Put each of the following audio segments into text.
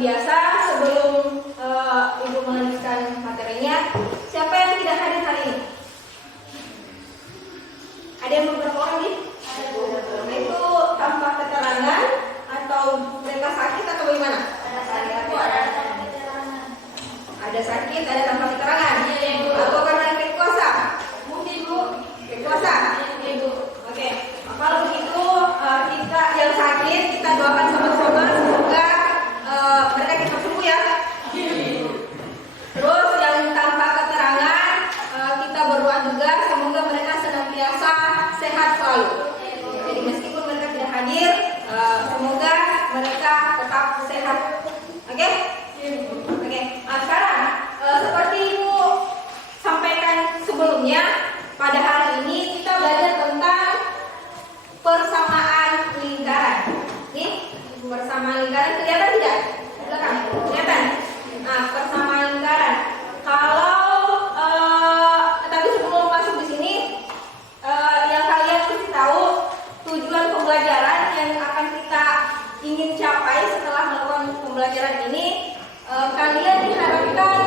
biasa sebelum Ibu melanjutkan materinya, siapa yang tidak hadir hari ini? Ada yang beberapa orang nih? Itu tanpa keterangan atau mereka sakit atau bagaimana? Ada sakit, ada tanpa keterangan. Atau karena efek puasa? Mungkin Bu, efek puasa. Oke. Kalau begitu kita yang sakit kita doakan sama-sama semoga mereka cepat sembuh ya. Terus yang tanpa keterangan kita berdoa juga semoga mereka senantiasa sehat selalu. Jadi meskipun mereka tidak hadir, semoga mereka tetap sehat. Oke? Oke. Nah, sekarang seperti Ibu sampaikan sebelumnya, pada hari ini kita belajar tentang persamaan lingkaran. Nih, persamaan lingkaran kelihatan tidak? Belakang, kelihatan. Nah, persamaan lingkaran. Kalau tapi sebelum masuk di sini, yang kalian mesti tahu tujuan pembelajaran yang akan kita ingin capai setelah melakukan pembelajaran ini, kalian diharapkan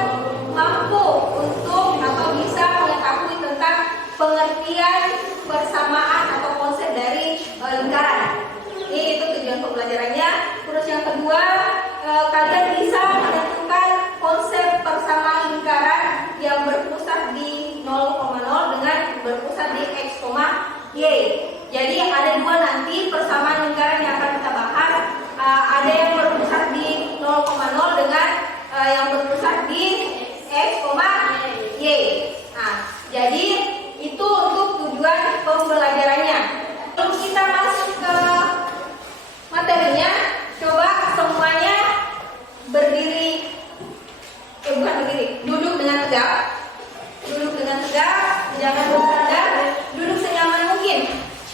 mampu untuk atau bisa mengetahui tentang pengertian persamaan atau konsep dari lingkaran. Ini itu tujuan pembelajarannya. Terus yang kedua, kalian bisa menentukan konsep persamaan lingkaran yang berpusat di 0,0 dengan berpusat di x, y. Jadi ada dua nanti persamaan lingkaran yang akan kita bahas. Ada yang berpusat di 0,0 dengan yang berpusat di x, y. Nah, jadi itu untuk tujuan pembelajarannya. Sebelum kita masuk ke materinya, coba semuanya berdiri, bukan berdiri, duduk dengan tegak. Duduk dengan tegak, jangan bersandar, duduk senyaman mungkin.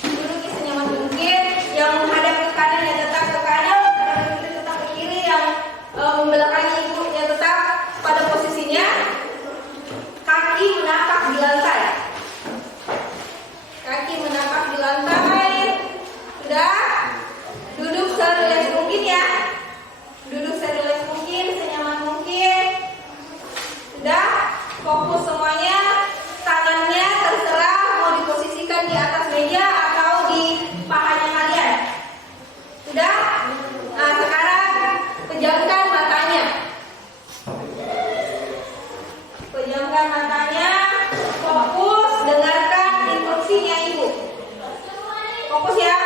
Duduk senyaman mungkin, yang menghadap ke kanan ya tetap ke kanan, yang tetap ke kiri, yang membelakangi Ibu ya tetap pada posisinya. Kaki menapak di lantai. Kaki menapak di lantai. Sudah? Duduk serileks mungkin ya. Duduk serileks mungkin, senyaman mungkin. Sudah? Fokus semuanya. Tangannya terserah mau diposisikan di atas meja atau di pahanya kalian. Sudah? Nah, sekarang pejamkan matanya. Pejamkan matanya. Fokus, dengarkan instruksinya Ibu. Fokus ya.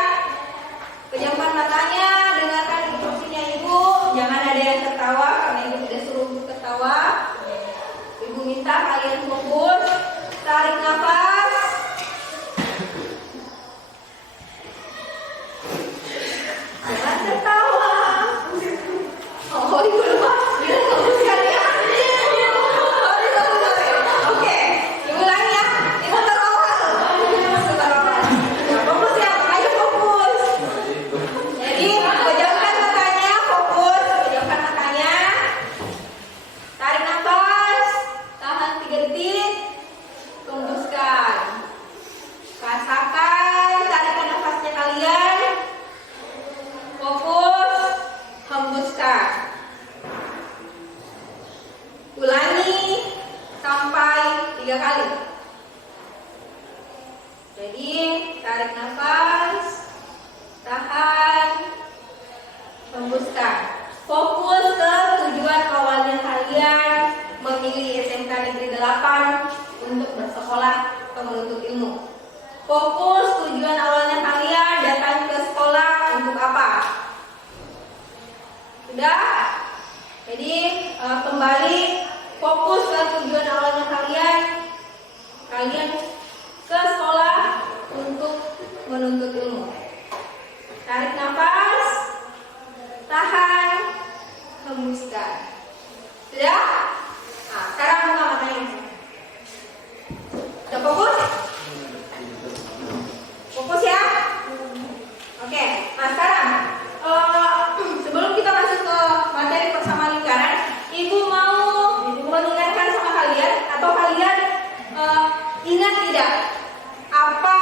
Pejamkan matanya, dengarkan instruksinya Ibu. Jangan ada yang tertawa karena Ibu tidak suruh tertawa. Ibu minta kalian fokus. Tarik nafas. Jangan tertawa. Oh, Ibu lupa. Bilang fokus kalian. Oke, Ibu ulangi ya. Ibu tertawa. Fokus ya, ayo fokus. Jadi pejamkan matanya, fokus, pejamkan matanya. Tarik nafas, tahan 3 detik, hembuskan. Rasakan tarikan nafasnya kalian. Fokus, hembuskan. Ulangi sampai 3 kali. Jadi tarik nafas, tahan, hembuskan. Fokus ke tujuan awalnya kalian memilih SMK Negeri 8 untuk bersekolah atau menuntut ilmu. Fokus tujuan awalnya kalian datang ke sekolah untuk apa? Sudah? Jadi kembali fokus ke tujuan awalnya kalian. Kalian ke sekolah untuk menuntut ilmu. Tarik nafas, tahan, hembuskan. Sudah? Nah, sekarang buka matanya. Sudah fokus? Fokus ya? Oke. Nah, sekarang sebelum kita masuk ke materi persamaan lingkaran, Ibu mau mengingatkan sama kalian atau kalian ingat tidak apa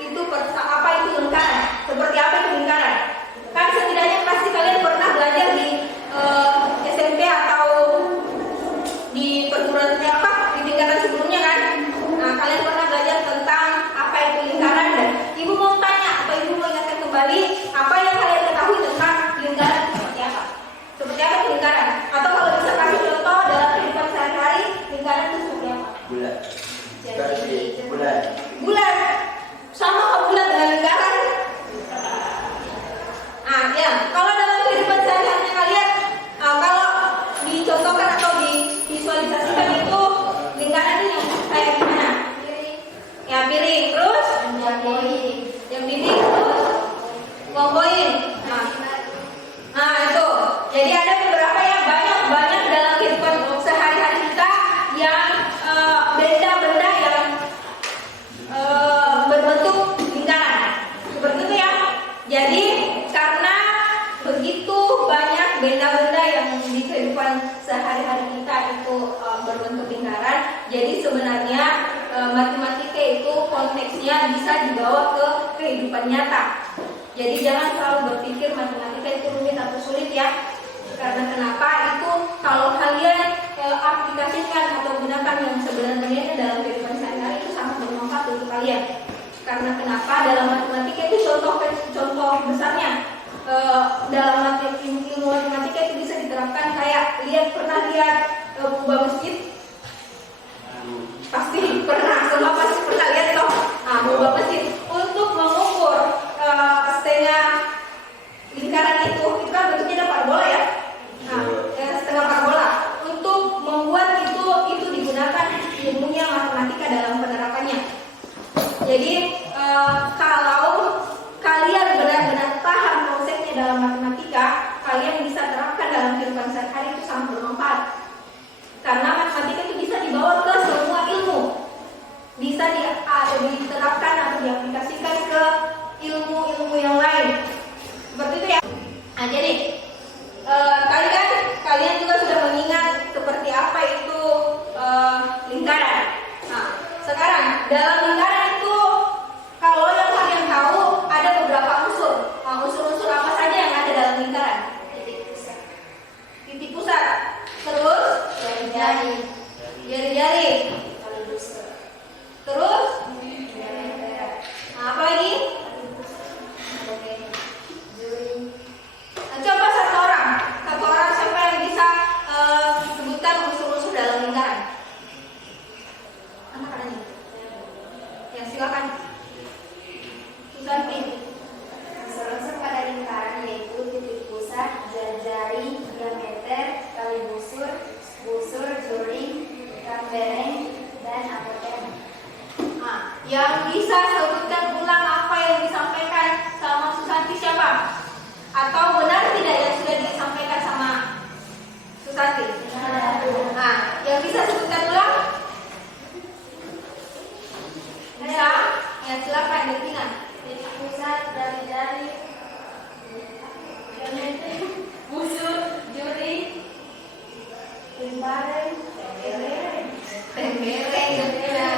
itu lingkaran? Seperti apa itu lingkaran? Kan setidaknya pasti kalian pernah belajar di rumusnya bisa dibawa ke kehidupan nyata. Jadi jangan selalu berpikir matematika itu rumit atau sulit ya. Karena kenapa? Itu kalau kalian aplikasikan atau gunakan yang sebenarnya dalam kehidupan sehari-hari itu sangat bermanfaat untuk kalian. Karena kenapa? Dalam matematika itu contoh besarnya. Dalam ilmu matematika itu bisa diterapkan kayak pernah lihat kubah masjid? Pasti pernah, semua pasti pernah lihat toh. Nah, kubah masjid untuk mengukur setengah lingkaran itu kan bentuknya ada parabola ya. Nah, setengah parabola. Untuk membuat itu digunakan ilmunya matematika dalam penerapannya. Jadi kalau kalian benar-benar paham konsepnya dalam matematika, kalian bisa terapkan dalam kehidupan sehari-hari itu sangat bermanfaat. Karena matematika itu bisa dibawa ke semua ilmu, bisa diterapkan atau diaplikasikan ke ilmu-ilmu yang lain. Seperti itu ya. Nah, jadi kalian juga sudah mengingat seperti apa itu lingkaran. Nah, sekarang dalam lingkaran itu kalau yang kalian tahu ada beberapa unsur. Nah, unsur-unsur apa saja yang ada dalam lingkaran? Titik pusat. Terus jari-jari. Terus apa lagi? Coba satu orang siapa yang bisa sebutkan unsur-unsur dalam lingkaran? Anak-anak ini. Ya, silakan. Susanti. Unsur-unsur pada lingkaran yaitu titik pusat, jari-jari, diameter, tali busur, juring, kambereng, dan apotek. Nah, yang bisa sebutkan ulang apa yang disampaikan sama Susanti siapa? Atau benar tidak yang sudah disampaikan sama Susanti? Nah, yang bisa sebutkan ulang? Bisa? Ya, silakan Delvina. Titik pusat, jari-jari, diameter, busur, juring, kambereng, Tembereng, Delvina.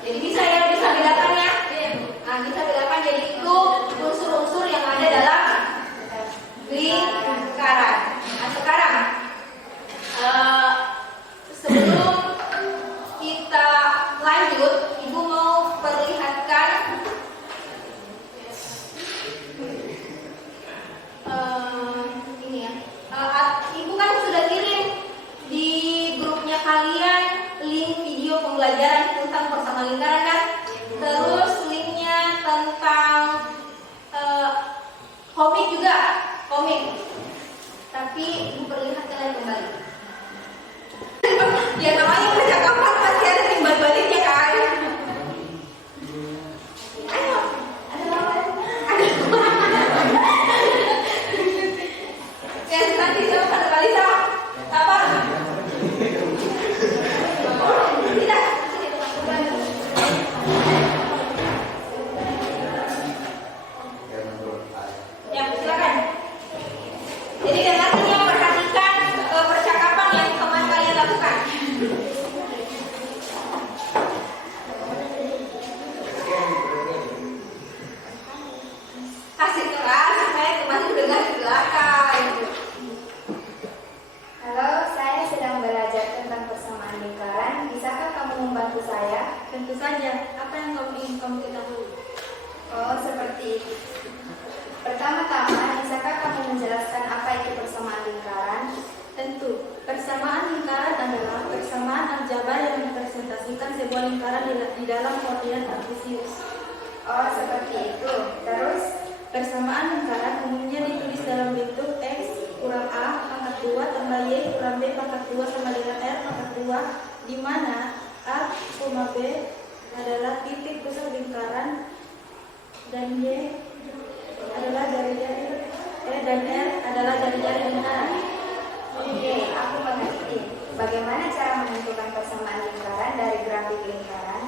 Jadi bisa bedakan ya. Nah, bisa bedakan jadi itu unsur-unsur yang ada dalam lingkaran. Nah, sekarang sebelum kita lanjut, Ibu mau perlihatkan ini ya. Ibu kan sudah kirim di grupnya kalian link video pembelajaran tentang persamaan lingkaran kan? Terus linknya tentang komik juga, komik. Tapi diperlihatkan kembali. Ya namanya percakapan pasti ada timbal baliknya kan? Ayo, ya nanti silakan Kalisa. Apa? Tidak. Ya, silakan. Jadi nantinya perhatikan percakapan yang teman kalian lakukan. Kasih keras, saya kemarin dengar di belakang. Halo, saya sedang belajar tentang persamaan lingkaran. Bisakah kamu membantu saya? Tentu saja. Apa yang kamu ingin kamu ketahui? Oh, seperti itu. Pertama-tama, bisakah kamu menjelaskan apa itu persamaan lingkaran? Tentu. Persamaan lingkaran adalah persamaan aljabar yang merepresentasikan sebuah lingkaran di dalam koordinat kartesius. Oh, seperti itu. Terus, Persamaan lingkaran umumnya ditulis dalam bentuk X kurang A pangkat 2 tambah Y kurang B pangkat 2 sama dengan R pangkat 2, di mana A, B adalah titik pusat lingkaran dan Y adalah jari-jari dan R adalah jari-jari lingkaran. oke, aku mengerti. Bagaimana cara menentukan persamaan lingkaran dari grafik lingkaran?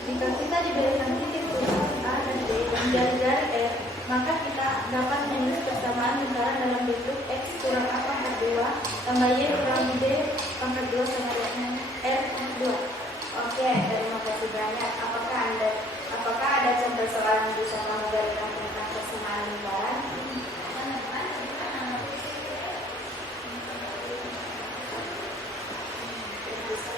Jika kita diberikan titik pusat A dan B dan jari-jari R, maka kita dapat menulis persamaan lingkaran dalam bentuk X kurang A pangkat 2 tambah Y kurang B pangkat 2 sama dengan R pangkat 2. Oke, terima kasih banyak. Apakah ada contoh soal yang bisa kamu berikan tentang persamaan lingkaran?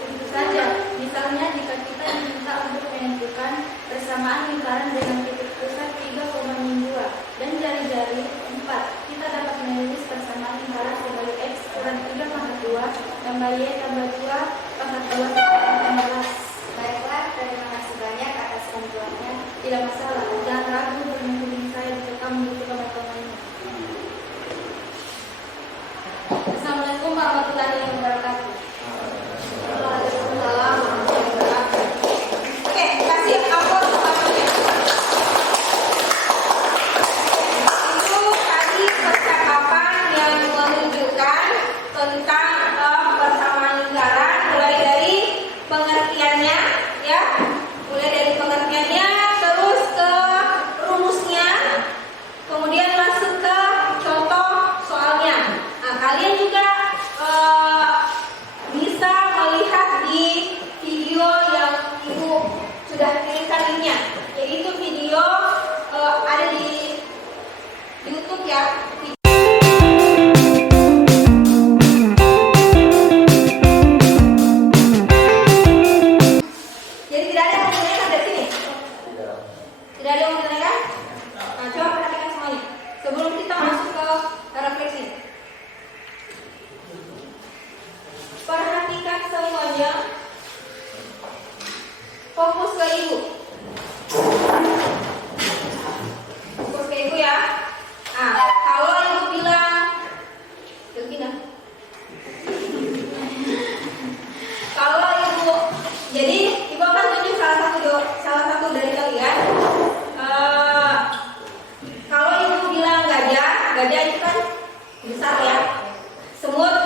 Tentu saja, misalnya jika kita diminta untuk menentukan persamaan lingkaran dengan titik pusat 3,2 dan jari-jari 4, kita dapat menulis persamaan lingkaran sebagai X kurang 3 pangkat 2 tambah Y tambah 2 pangkat 2 tambah 15. Baiklah, terima kasih banyak atas bantuannya. Tidak masalah, jangan ragu untuk menghubungi saya jika kamu membutuhkan bantuannya. Assalamualaikum warahmatullahi wabarakatuh. Waalaikumsalam warahmatullahi wabarakatuh. Oke, kasih ampun semuanya. Itu tadi percakapan yang menunjukkan tentang persamaan lingkaran, mulai dari pengertiannya, ya, terus ke rumusnya, kemudian masuk ke contoh soalnya. Nah, kalian juga bisa melihat di video yang Ibu sudah kirimkan linknya, yaitu video ada di YouTube ya. Jadi tidak ada yang mau ditanyakan dari sini? Tidak ada yang mau ditanyakan? Nah, coba perhatikan semuanya sebelum kita masuk ke refleksi. Perhatikan semuanya, fokus ke Ibu. Fokus ke Ibu ya. Nah, kalau Ibu bilang begini, kalau Ibu, jadi Ibu akan tunjuk salah satu dari kalian. Kalau Ibu bilang gajah itu kan besar ya, semut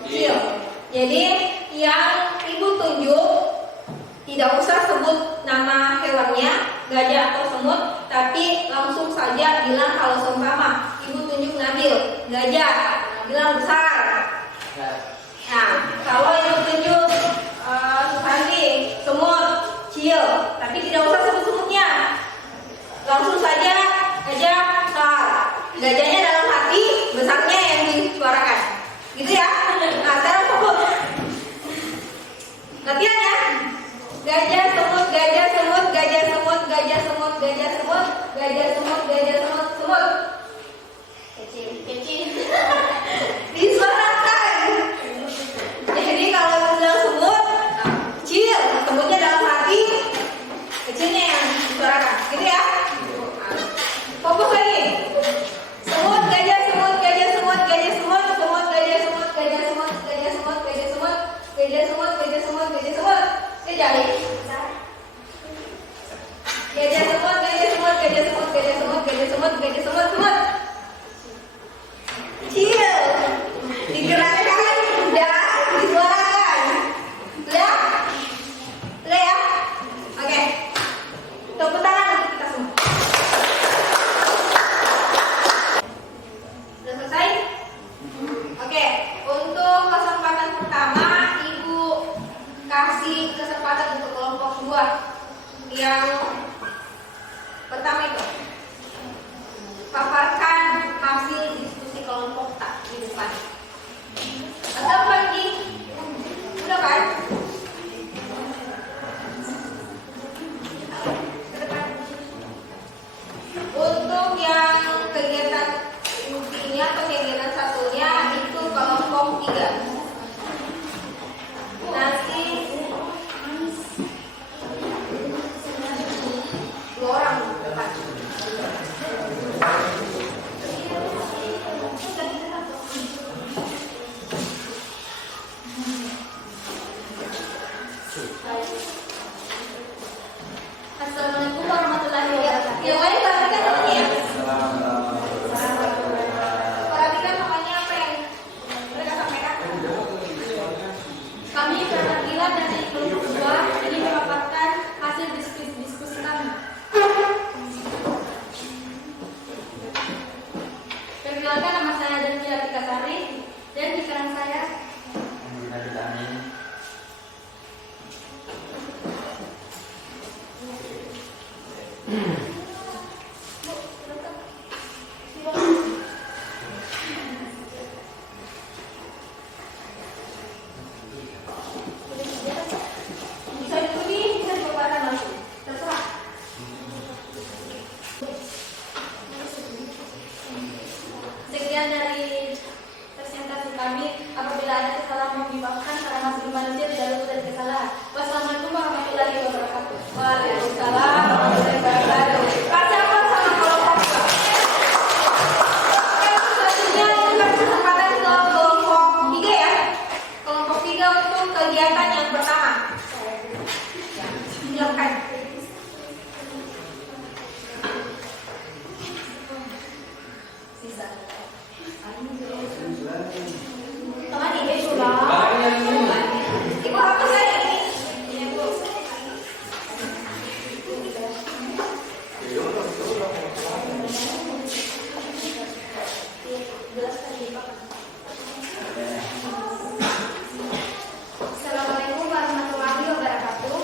kecil. Jadi yang Ibu tunjuk tidak usah sebut nama hewannya, gajah atau semut, tapi langsung saja bilang kalau seumpama Ibu tunjuk Nabil, gajah, bilang besar. Nah, kalau Ibu tunjuk Suhandi, semut, kecil, tapi tidak usah sebut semutnya, langsung saja gajah besar. Gajahnya dalam hati, besarnya yang disuarakan, gitu ya. Nah, sekarang fokus. Latihan ya. Gajah semut, gajah semut, gajah semut, gajah semut, gajah semut, gajah semut, gajah semut, semut. Kecil. Disuarakan. Jadi kalau bilang semut, kecil, semutnya dalam hati, kecilnya yang disuarakan, gitu ya. Fokus lagi. Semut, gajah semut, gajah semut, gajah semut, semut, gajah semut, gajah semut, gajah semut, gajah semut, gajah semut, gajah semut, gajah semut. Kejari. Gajah semut, gajah semut, gajah semut, gajah semut, gajah semut, gajah semut, semut. Kecil. Digerakkan dan disuarakan. Sudah? Sudah ya? Oke. Tepuk tangan untuk kita semua. Sudah selesai? Oke, untuk kesempatan pertama Ibu kasih kesempatan untuk kelompok 2. Yang pertama itu paparkan hasil diskusi kelompok tak di depan. Atau lagi? Udah kan? Untuk yang kegiatan intinya atau kegiatan satunya itu kelompok 3. Nanti 2 orang depan. Assalamualaikum warahmatullahi wabarakatuh. Yang lain perhatikan namanya ya. Perhatikan namanya apa yang mereka sampaikan. Kami perwakilan dari kelompok 2 ingin memaparkan hasil diskusi Bisa diikuti, bisa dipaparkan langsung. Terserah. Sekian dari presentasi kami. Apabila ada kesalahan mohon dimaafkan karena masih manusia tidak luput dari kesalahan. Wassalamualaikum warahmatullahi wabarakatuh. Waalaikumsalam warahmatullahi wabarakatuh. Baca apa sama kelompok? Selanjutnya kita kesempatan ke kelompok 3 ya. Kelompok 3 untuk kegiatan yang pertama. Silakan. Teman ini sudah. Ibu hapus saya ini. Iya, Bu. Assalamualaikum warahmatullahi wabarakatuh.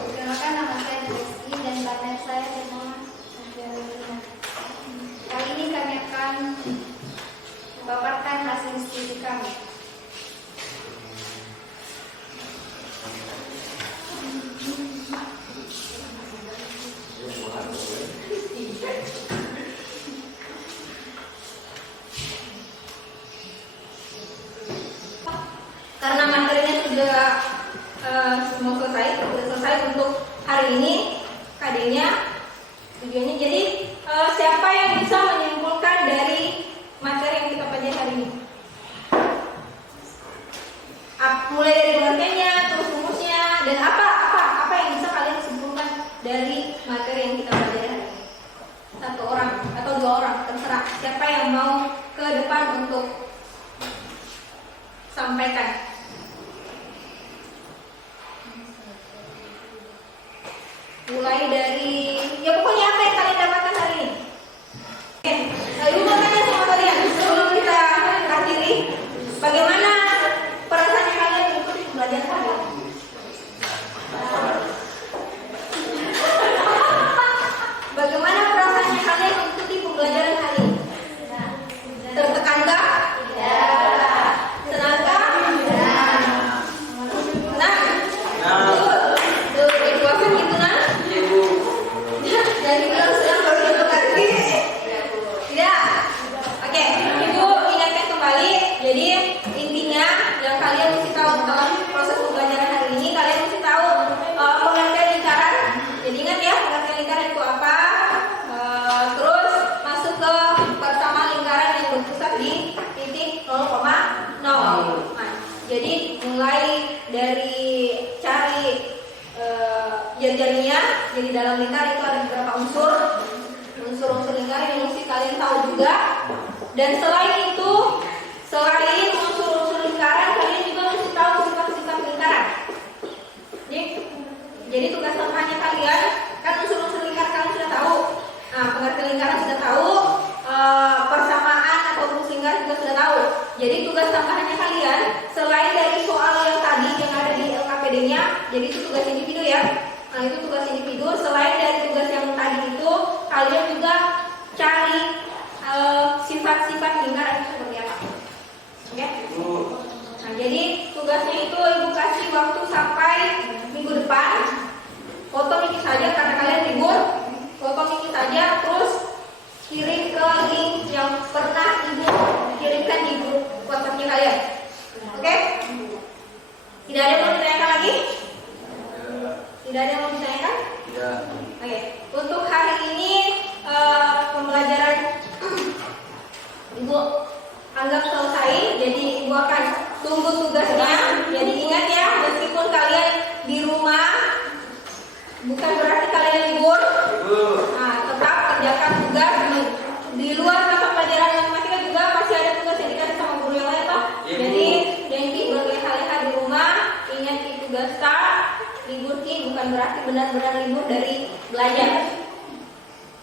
Perkenalkan, nama saya Rizky dan partner saya Dema. Kali ini kami akan memaparkan hasil studi kami. Karena materinya sudah semua selesai untuk hari ini, KD-nya, tujuannya jadi siapa yang bisa menyimpulkan dari materi yang kita pelajari hari ini? Mulai dari pengertiannya, terus rumusnya, dan apa yang bisa kalian simpulkan dari materi yang kita pelajari hari ini? 1 orang atau 2 orang, terserah. Siapa yang mau ke depan untuk sampaikan? Mulai dari, ya pokoknya apa yang kalian dapatkan hari ini? Oke, ibu mau tanya sama kalian sebelum kita akhiri, bagaimana perasaannya kalian mengikuti pembelajaran hari ini? Bagaimana perasaannya kalian mengikuti pembelajaran hari ini? Tertekan nggak? Senang nggak? Senang? Tuh, puasan gitu nah? Jadi bilang senang baru itu lagi. Tidak. Oke, ibu ingatkan kembali. Jadi intinya yang kalian mesti tahu dalam proses pembelajaran hari ini, kalian mesti tahu pengertian lingkaran. Jadi ingat ya, pengertian lingkaran itu apa? Terus masuk ke persamaan lingkaran yang berpusat di titik 0,0. Nah, jadi mulai dari cari jari-jarinya. Jadi dalam lingkar itu ada beberapa unsur lingkaran yang mesti kalian tahu juga. Dan selain itu, selain unsur lingkaran, kalian juga mesti tahu sifat-sifat lingkaran. Jadi tugas tambahannya kalian, kan unsur lingkaran kalian sudah tahu. Nah, pengertian lingkaran sudah tahu, persamaan atau rumus lingkaran juga sudah tahu. Jadi tugas tambahannya kalian, selain dari soal yang tadi yang ada di LKPD-nya, jadi itu tugas individu ya. Nah, itu tugas individu. Selain dari tugas yang tadi itu, kalian juga cari sifat-sifat lingkaran itu seperti apa. Oke? Nah, jadi tugasnya itu ibu kasih waktu sampai minggu depan. Foto ini saja karena kalian libur. Foto ini saja, terus kirim ke link yang pernah ibu kirimkan di grup WhatsApp-nya kalian. Oke? Tidak ada yang mau ditanyakan lagi? Tidak ada yang mau ditanyakan? Tidak. Oke. Untuk hari ini pembelajaran ibu anggap selesai. Jadi ibu akan tunggu tugasnya. Jadi ingat ya, meskipun kalian di rumah, bukan berarti kalian libur. Nah, tetap kerjakan tugas di luar mata pelajaran matematika juga masih ada tugas yang dikasih sama guru yang lain, Pak. Jadi Dengki berleha-leha di rumah, ingat itu tugas libur ki bukan berarti benar-benar libur dari belajar.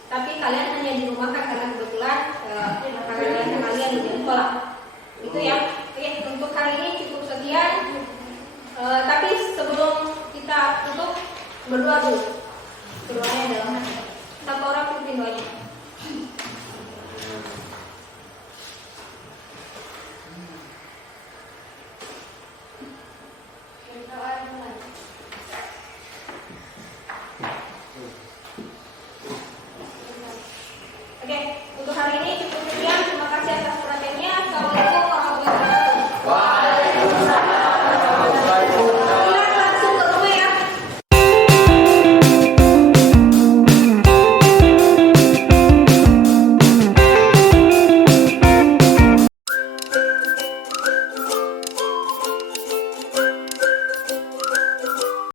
Tapi kalian hanya di rumah kan karena kebetulan karena kalian di sekolah. Itu ya. Oke, untuk hari ini cukup sekian. Tapi sebelum kita tutup, Berdoa dulu. Berdoanya dalam hati. Satu orang pimpin doanya.